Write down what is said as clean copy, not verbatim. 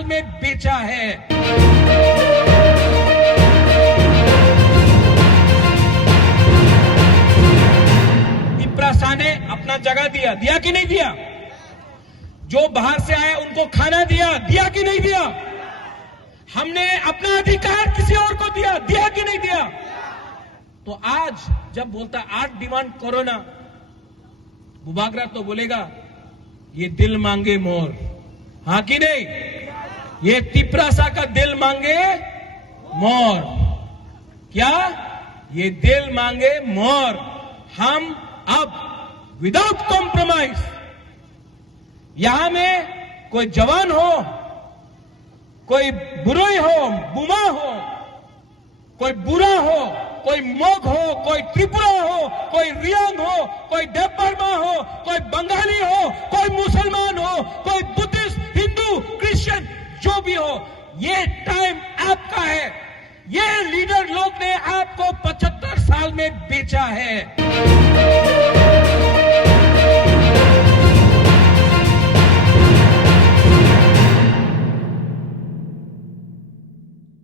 साल में बेचा है। तिपरासा ने अपना जगह दिया कि नहीं दिया? जो बाहर से आए उनको खाना दिया कि नहीं दिया? हमने अपना अधिकार किसी और को दिया कि नहीं दिया? तो आज जब बोलता आज डिमांड करो ना, बुबागरा तो बोलेगा ये दिल मांगे मोर, हाँ कि नहीं? ये तिपरासा का दिल मांगे मोर। क्या? ये दिल मांगे मोर। हम अब विदाउट कॉम्प्रोमाइज, यहां में कोई जवान हो, कोई बुराई हो, बुमा हो, कोई बुरा हो, कोई मोग हो, कोई त्रिपुरा हो, कोई रियांग हो, कोई डेबबर्मा हो, कोई बंगाली हो, कोई मुसलमान हो, कोई बुद्धिस्ट, हिंदू, क्रिश्चियन, जो भी हो, ये टाइम आपका है। ये लीडर लोग ने आपको 75 साल में बेचा है।